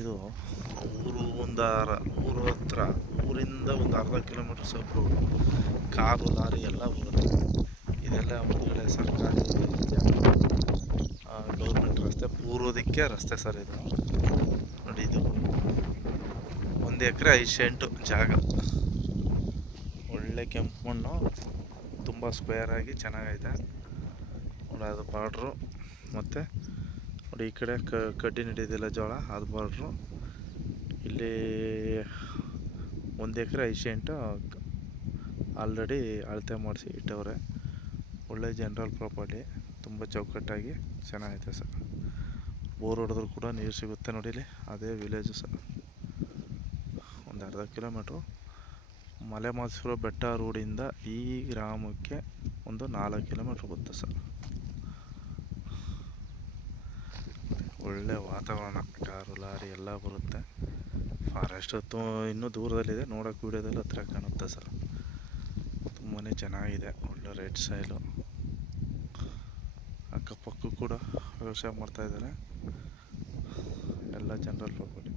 ಇದು ಊರು ಹತ್ರ, ಊರಿಂದ ಒಂದು ಅರ್ಧ ಕಿಲೋಮೀಟ್ರ್ ಸಬ್ ರೋಡು, ಕಾರು ಲಾರಿ ಎಲ್ಲ ಬರುತ್ತೆ. ಇದೆಲ್ಲ ಮುಂದ್ಗಡೆ ಸರ್ಕಾರಿ ಗೌರ್ಮೆಂಟ್ ರಸ್ತೆ, ಪೂರ್ವದಿಕ್ಕೆ ರಸ್ತೆ ಸರ್ ಇದು. ನೋಡಿ, ಇದು 1 ಎಕರೆ 5 ಸೆಂಟು ಜಾಗ. ಒಳ್ಳೆ ಕೆಂಪು ಮಣ್ಣು, ತುಂಬ ಸ್ಕ್ವೇರಾಗಿ ಚೆನ್ನಾಗೈತೆ ನೋಡಿ. ಅದು ಬಾರ್ಡ್ರು, ಮತ್ತು ನೋಡಿ ಈ ಕಡೆ ಕಡ್ಡಿ ನಡೆಯೋದಿಲ್ಲ ಜೋಳ, ಅದು ಬಾರ್ಡ್ರು. ಇಲ್ಲಿ 1 ಎಕರೆ 5 ಸೆಂಟು ಆಲ್ರೆಡಿ ಅಳತೆ ಮಾಡಿಸಿ ಇಟ್ಟವ್ರೆ. ಒಳ್ಳೆ ಜನರಲ್ ಪ್ರಾಪರ್ಟಿ, ತುಂಬ ಚೌಕಟ್ಟಾಗಿ ಚೆನ್ನಾಗೈತೆ ಸರ್. ಬೋರ್ ಹೊಡೆದ್ರೂ ಕೂಡ ನೀರು ಸಿಗುತ್ತೆ ನೋಡಿ. ಇಲ್ಲಿ ಅದೇ ವಿಲೇಜು ಸರ್. ಒಂದು ಅರ್ಧ ಕಿಲೋಮೀಟ್ರು ಮಲೆ ಮಹದೇಶ್ವರ ಬೆಟ್ಟ ರೋಡಿಂದ ಈ ಗ್ರಾಮಕ್ಕೆ ಒಂದು 4 ಕಿಲೋಮೀಟ್ರ್ ಬರುತ್ತೆ ಸರ್. ಒಳ್ಳೆ ವಾತಾವರಣ, ಕಾರು ಲಾರಿ ಎಲ್ಲ ಬರುತ್ತೆ. ಫಾರೆಸ್ಟ್ ಇನ್ನೂ ದೂರದಲ್ಲಿದೆ, ನೋಡೋಕೆ ವೀಡಿಯೋದಲ್ಲಿ ಹತ್ರ ಕಾಣುತ್ತೆ ಸರ್. ತುಂಬಾ ಚೆನ್ನಾಗಿದೆ, ಒಳ್ಳೆ ರೆಡ್ ಸಾಯಿಲು. ಅಕ್ಕಪಕ್ಕ ಕೂಡ ವ್ಯವಸಾಯ ಮಾಡ್ತಾಯಿದ್ದಾರೆ, ಎಲ್ಲ ಜನರಲ್ ಪ್ರಾಪರ್ಟಿ.